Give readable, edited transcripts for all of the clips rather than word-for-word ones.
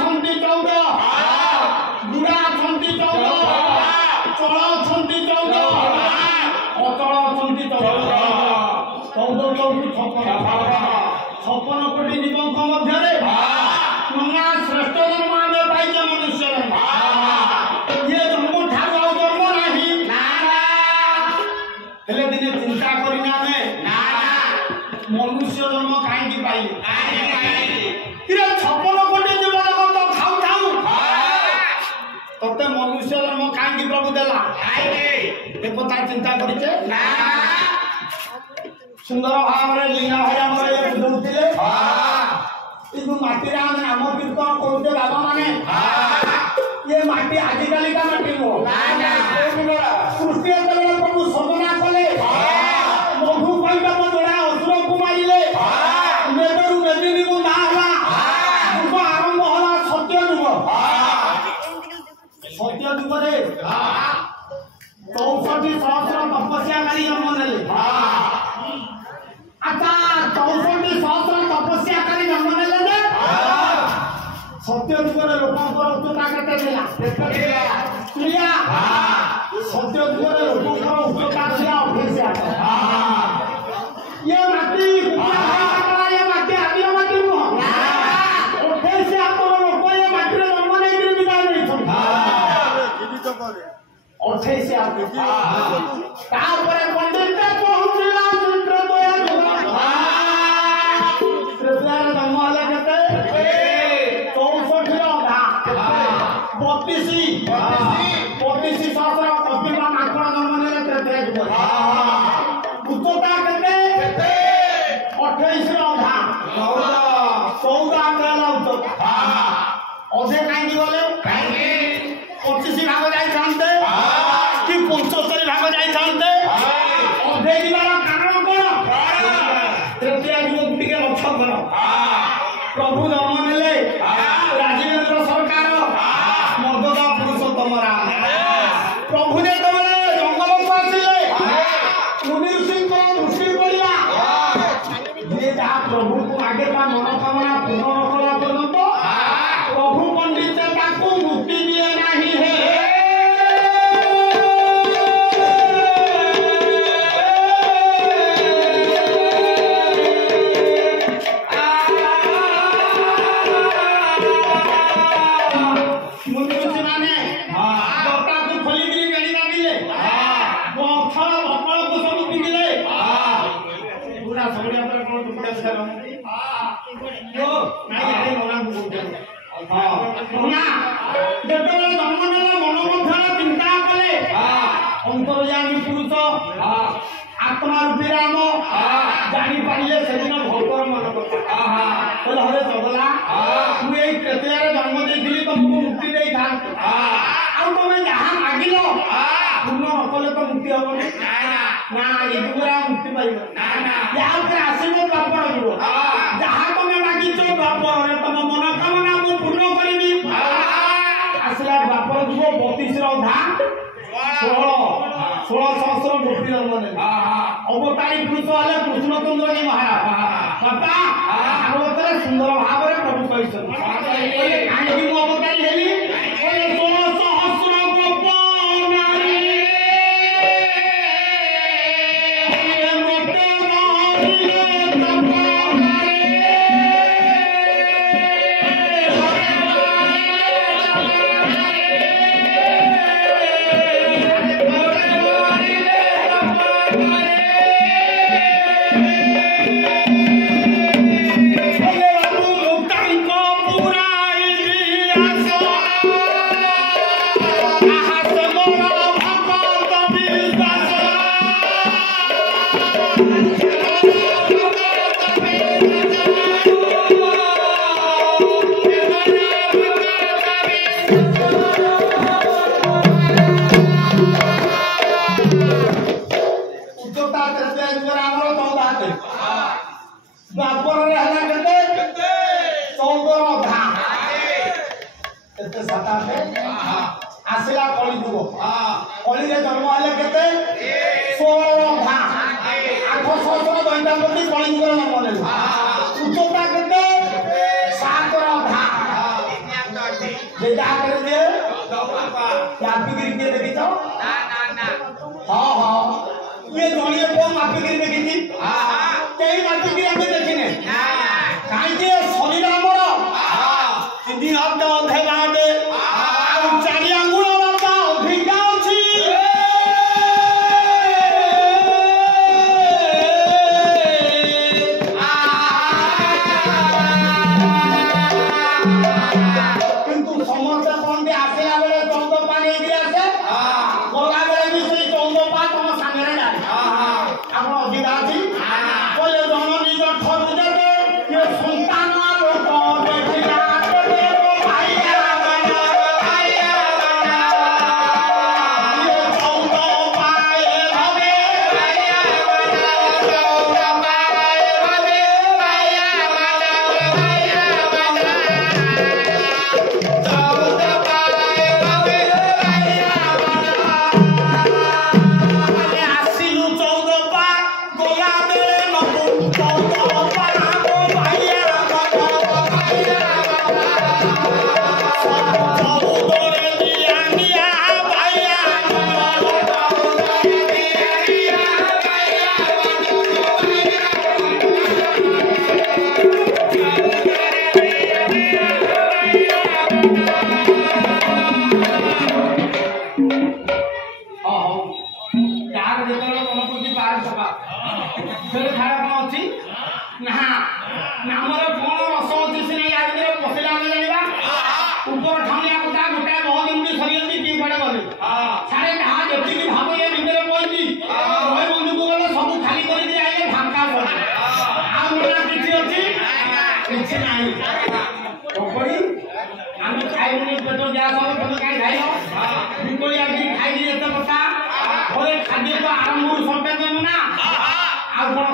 छंती 14 बुढ़ा छंती 14 चल छंती 14 अचल छंती 14 56 कोटी जीवों मध्य नया श्रेष्ठ जन्म आम पाई मनुष्य ये जन्म ठार जन्म ना दिने चिंता करना मनुष्य जन्म कहीं पाई 56 कोटी जीव जगत खाऊ खाऊ तते मनुष्य जन्म कहीं प्रभु देला कथा चिंता करिचे सुंदर भाव लीला भाई आम बुझे माटी नाम कीर्तन करुचे बाबा माने ये माटी आजिकल का माटी नुह सृष्टि प्रभु सपना कले मधु पैप जोड़ा असुर को मारे मेदरू मेदिनी को ना युग आरंभ होला सत्य युग 64 सहस्र तपस्या करी जन्म नेले अच्छा 64 सहस्र तपस्या करी जन्म नेले सत्य युगर लोकंकर उच्चता केते थिला सत्य युगर लोकंकर उच्चता थिला 28 ये माटी ये माटी आदि माटी नुह 28 लोक ये माटी जन्म नहीं विदाय नहीं 28 तापर पंडित पहुंचला चित्रदया चित्रदया जन्म हला केते 64 अधा 32 सहस्र प्रतिभा माकड़ जन्म नेले चित्रदया जुग उच्चता केते 28 अधा 14 अंगला उच्चता अधे काई गले 25 भाग जाई थांते कि 75 भाग जाई थांते अधे दिवार कारण कोन तृतीय युग टिके लक्ष्य करो प्रभु जन्म नेले राजीवेंद्र सरकार मददा पुरुषोत्तम राम प्रभु ने तबले जंगल को आसिले मुनि ऋषि को ऋषि बोलिया ये जा प्रभु को आगे का मनोकामना पूर्ण करा पर्यंत प्रभु पंडित ताको मुक्ति दिए नहीं है अंतर्यामी पुरुष आत्मा रूपी राम जानी पारे से दिन भक्तर मन कथा हरे चगला मुझे केतुआर जन्म देती तुमको मुक्ति दे था तुम जहाँ मागिल पूर्ण नकले तो मुक्ति हम ना ये मुक्ति पाइब आसवे द्वापर जुग जहाँ तुम मागिच द्वापर तुम मनोकामना मुझे पूर्ण करी आसला द्वापर जुग 32 अधा 16 सहस्र मूर्ति जन्म ने अवतारी पुरुष हेले कृष्णचंद्र जी महाराज कथा भागवत सुंदर भाव में प्रभु कही कहीं अवतारी हेली 16 सहस्र गोप नारी आसला कली जुग कली जन्म हेले केते 16 भा 800 दैतापति कली जुग जन्म ले उच्चता केते 7 भा जे जा करे जे मापिगिरी के देखी तो हाँ हाँ ये जोड़िए को मापिगिरी देखी थी कई मापिगिरी हमें देखी ने कहीं के सभी नामों सिद्धि आप तो अधे बाटे चारी अंगुल बाटा अधे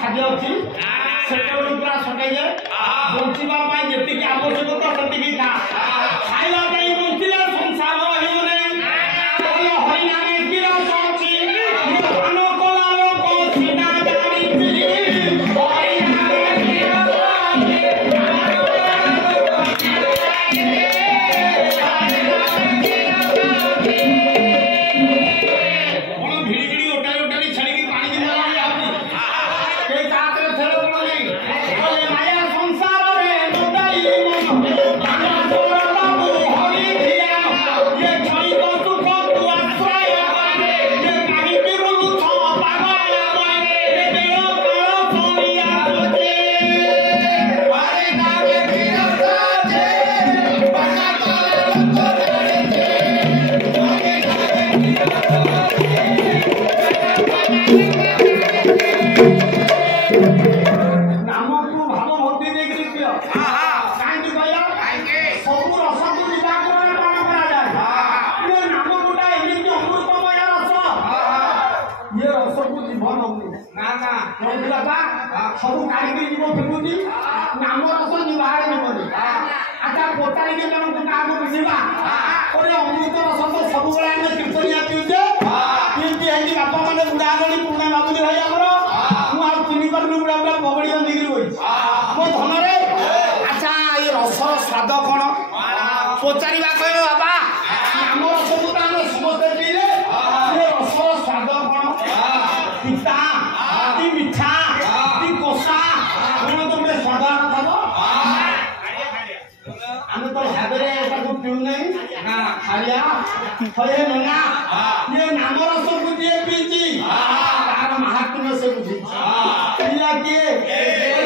खाद्य अच्छी पूरा सटे बंचा जी आवश्यकता से खावा बंचले संसार हरिनाम की रस सब काढ़ी जीव फेकुची नाम रस निबाड़ जीवन अच्छा पोटाई के जन को काम बुझिबा ओरे अमृत रस तो सब बेला हम कीर्तनिया पिउचे पिउचे हेली बापा माने बुढ़ा गणी पुणे बाबुली भाई हमर मु आ चिनी कर बुढ़ा बुढ़ा बगड़ी निगिरी होई मो धन रे अच्छा ये रस स्वाद कोन पोचारीबा कहबे बाबा नाम रस को त हम समझते पीले ये रस स्वाद कोन पिता की मिठा हमें तो हैबरे ऐसा कुछ क्यों नहीं खालिया होए नना ये नाम रस बुझिए पीची तार महात्म्य से बुझी पिला के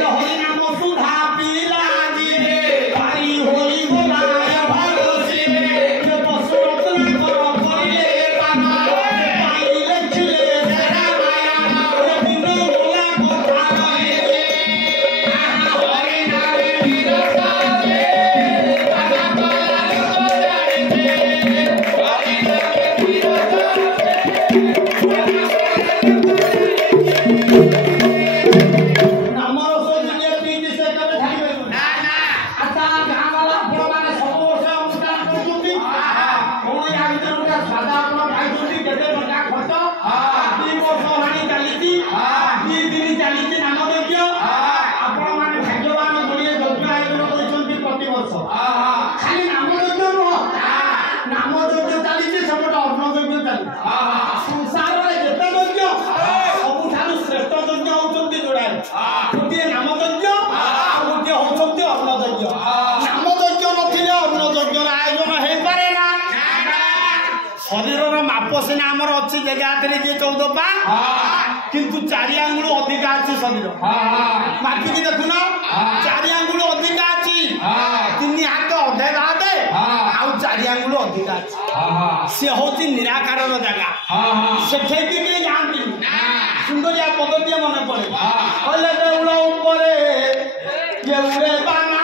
हरि नाम सुधा पीला जी भाई होई बोलाय भरोसे ये पशु रत्न करो करिले काना पाई लखले जरा माया ये बिनु बोला को थारे हरि नाम विरसा नाम सिना आमर अच्छी जगह किए 14 पा किंतु 4 आंगुल अधिका अच्छी शरीर मापिकी देखुन 4 आंगुल अधिका अच्छी 3 हाथ अधे हाथे आउ 4 आंगुल अधिका अच्छी सी हूँ निराकार जगह से जाती सुंदरिया पद्धति मन पड़े कहले देउल उपरे ये उड़े बाना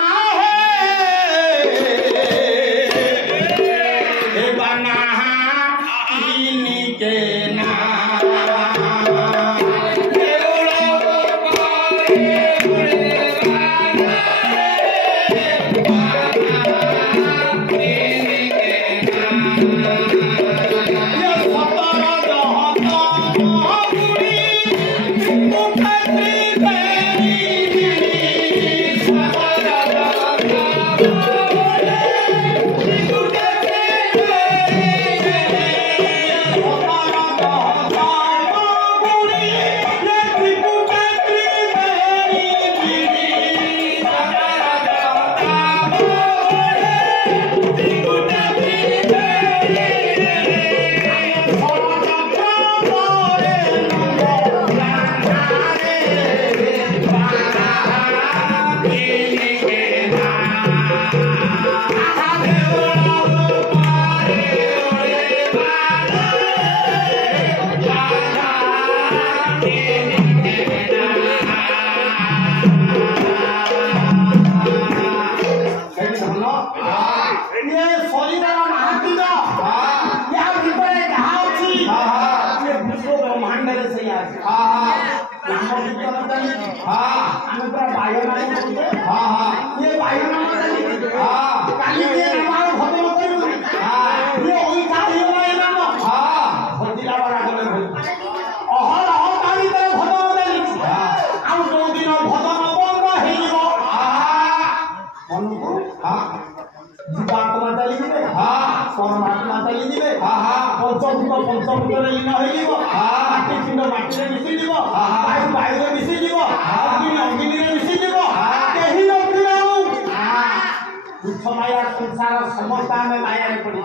समस्त आम माया पड़ी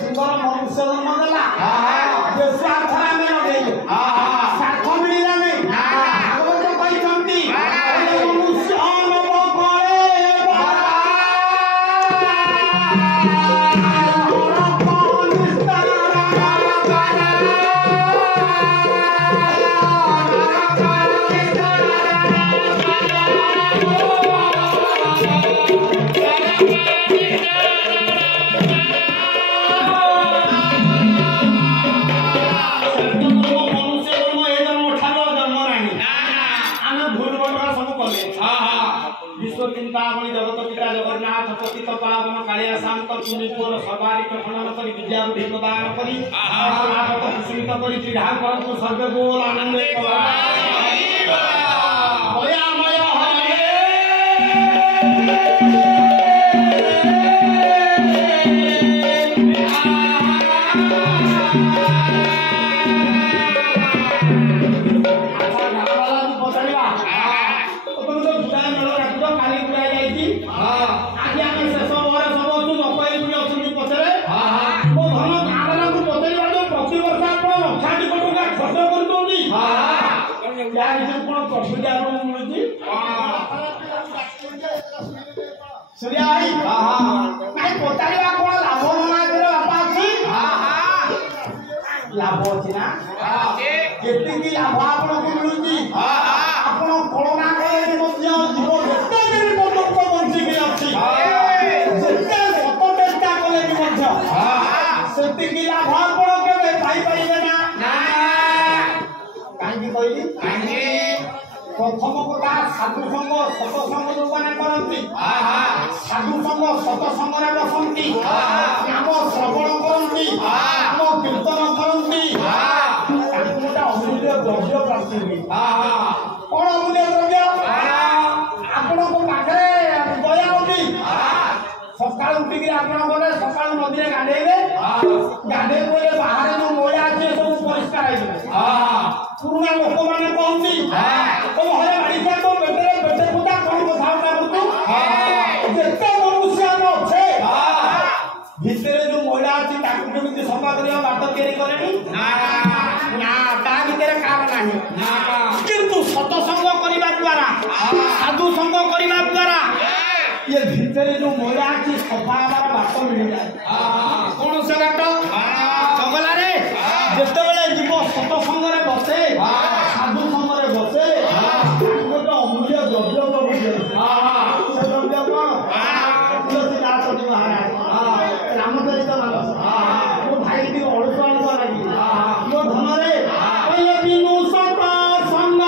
सुंदर मनुष्य जन्म देला स्वार्थ आम लगे स्वार्थ मिलला नहीं भागवत कहते मनुष्य चिंतामणि जगत पिता जगन्नाथ पतित पावन कालिया शांत पुनिपुर सर्वारिक खंडन करी विद्या बुद्धि प्रदान करी आपत कुसुमित करी त्रिधाम करतु सर्व बोल आनंद मया सूर्याई नहीं पचारिबा कोन लाभ ना करे बापा छी लाभ अछि ना केति की लाभ आपन को मिलुची आपन कोरोना करे मध्य जीव जते दिन पर्यंत बंची के अछि जते सत चेष्टा कले भी मध्य सेति की लाभ आपन के पाई पाइबे ना कांगी कहली प्रथम कथा साधु संग सतसंग जो माने करंती साधु संग सतसंग रे बसंती नाम श्रवण करंती नाम कीर्तन करंती ताकुटा अमूल्य द्रव्य प्राप्ति हुई कोन अमूल्य द्रव्य आपण को पाखरे दया होती सकाळ उठी के आपण गले सकाळ नदी रे गाधेबे गाधे कोले बाहर जो मोया जे सब परिष्कार आइबे पुरुना लोक माने कहंती तो हरे बाड़ी से तो बेटे पुता कोन कथा करतु जेते मनुष्य न छे भितरे जो मोया अछि ताकू केमिति सफा करिया बात तयारी करेनी ना ता भितर काम नाही किंतु सतसंग करिबा द्वारा साधु संग करिबा द्वारा ये भितर जो मोया की सफा हमारा बात मिल जाए कौन से बात जंगल रे जते बेले जीव सतसंग रे बसे साधु संग रे बसे गोटे अमूल्य द्रव्य प्रभु से द्रव्य कौन तुलसीदास जी महाराज रामचरित मानस मो भाई की अड़ुआ लगी मो धन रे पहले बिनु सत संग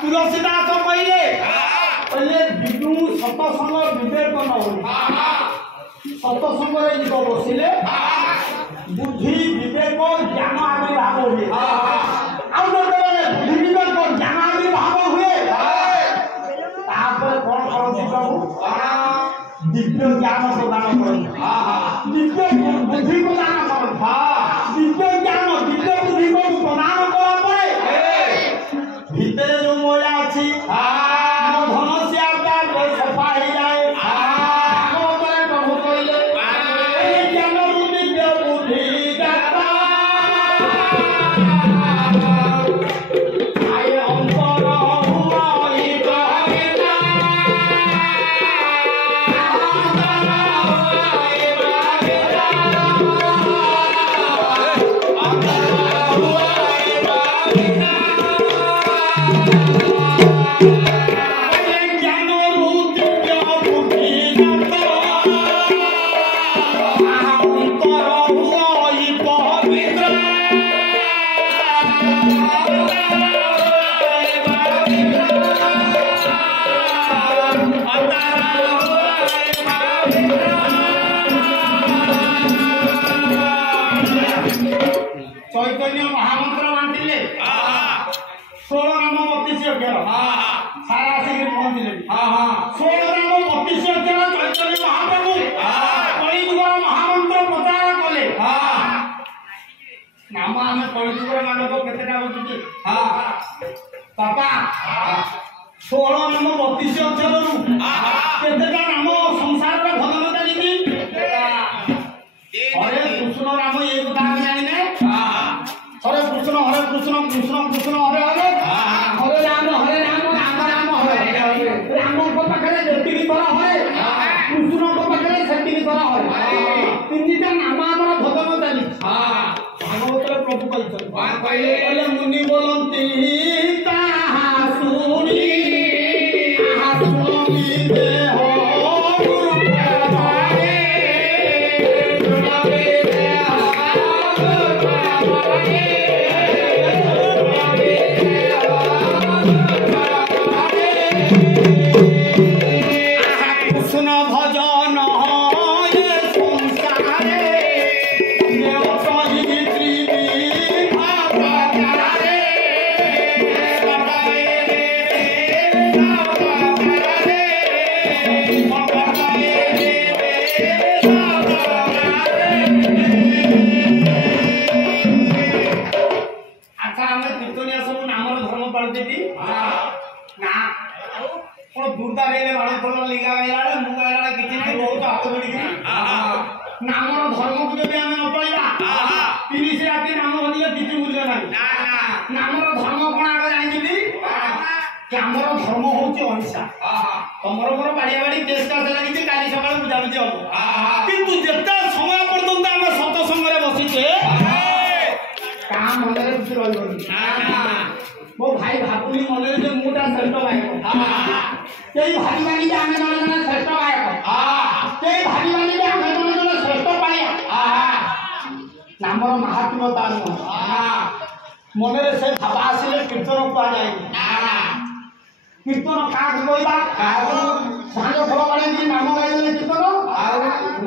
तुलसीदास कहले पहले विष्णु सतसंग विवेक सतसंग जीव बसिले बुद्धि विवेक ज्ञान आविर्भाव हुए बुद्धि विवेक ज्ञान आविर्भाव हुए कौन करती प्रभु दिव्य ज्ञान प्रदान कर दिव्य बुद्धि प्रदान कर दिव्य ज्ञान दिव्य बुद्धि को प्रदान करा भितर जो मोया अच्छी धन से आपका सफा ही जाए प्रभु कहले ज्ञान दिव्य बुद्धि दाता आय अंतर हुआई कहना चैतन्य महामंत्र बांटिले 16 नाम 32 अक्षर सारा सिंह पहुंचले 16 नाम 32 अक्षर चैतन्य महाप्रभु कलियुगर महामंत्र प्रचार कले नाम आम कलियुगर मानक केतेटा बुझुची पापा 16 नाम 32 अक्षर केतेटा नाम संसार रे भजन चालिबी हरे कृष्ण नाम ये कथा हम जानिने हरे कृष्ण कृष्ण कृष्ण हरे हरे हरे राम राम राम हरे राम को पाखरे जेतिकी थरा हरे कृष्ण को पाखरे सेतिकी थरा हरे तीनटा नाम हमर भजन चाली भागवत रे प्रभु कहले मुनि बोलंती ताहा सुनी आहा सुनी देह नाम धर्म को जब आम न पढ़ा 30 राति नाम अधिक किसी मूल्य ना नामर धर्म कौन आगे जानी कि आमर धर्म हूँ अहिंसा तुमर मोर बाड़िया बाड़ी केस कास लगी काली सका बुझाबुझी हम कितु जिते समय पर्यंत आम सतसंग बसीचे क्या मन में किसी रही मो भाई भापुनी मन में मुटा श्रेष्ठ गायक कई भाई मानी आम जन जन श्रेष्ठ गायक कई भाई मानी आम जन जन श्रेष्ठ पाया नामर महात्म्यता मन से भाव आसिले कीर्तन कह जाए कीर्तन क्या कहवा सांझ फल बाड़ी नाम गाइले कीर्तन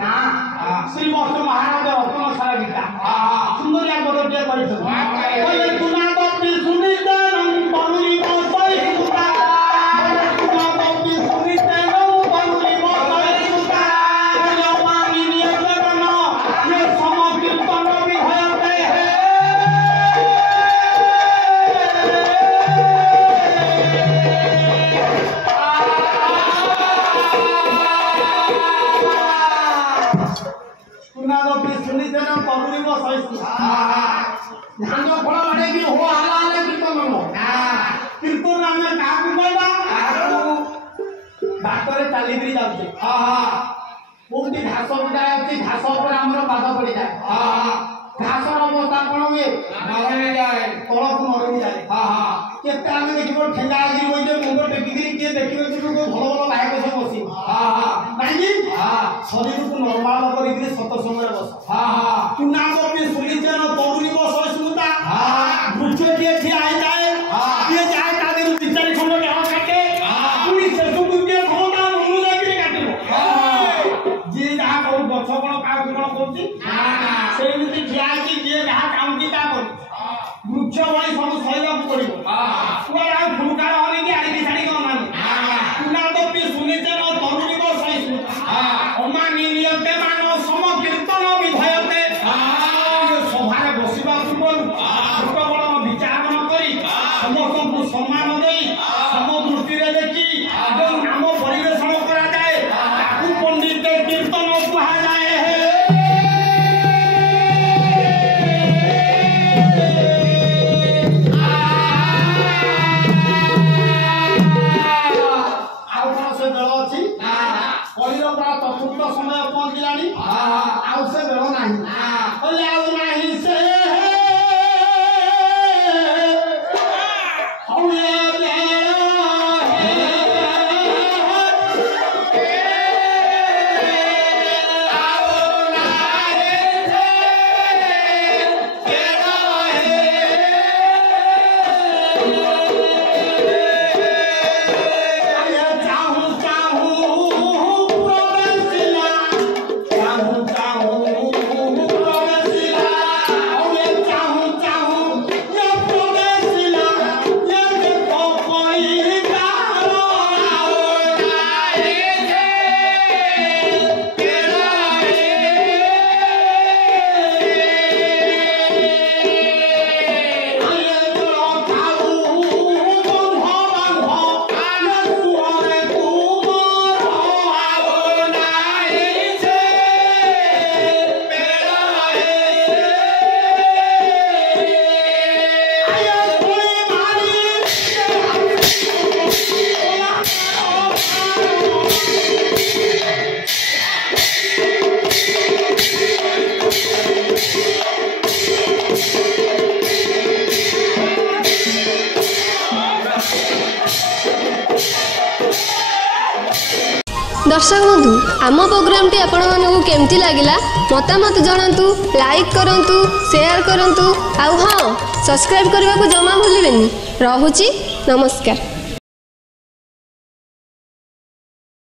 ना श्रीमस्त महाराज रत्न सारा गीता सुंदरिया पदटे घास बुझाए अच्छी घास पर आम पाद पड़ जाए घास अवस्था कौन हुए तलक नरमी जाए केते आम देख ठेंगा मुंड टेकिकी किए देखिए भल भल गायक सब बस कहीं शरीर को नर्माल कर सतसंग बस चुनावी सुनिचन तरुणी सहिष्णुता वृक्ष किए ठिया जाए किए जाए ता दिन 2-4 खंड देह काटे पुणी शेष को किए खा मुंड जाकर काटे जी जहाँ करू गछ कौन क्या कौन करमती ठिया जी जहाँ काम की वृक्ष भाई सब सहयोग पड़ो फुलकार होने की आड़ी छाड़ी उन्नति सुनिचन तरुणी सहिष्णुता अमानियते मान सम कीर्तन विधयते सभारे बसवा पूर्व छोट बड़ विचार न समस्त को सम्मान दे सम दृष्टि देखी नाम परिवेशन कराए पंडित कीर्तन कहुए चतुर्थ समय पहुंचलानी आउ से बेल नहीं से दर्शक बंधु आम प्रोग्राम टी आपण मानक केमती लगिला मतामत जनातु लाइक करंतु शेयर करंतु आउ हाँ सब्सक्राइब करने को जमा भूलिबेनी। रहुची नमस्कार।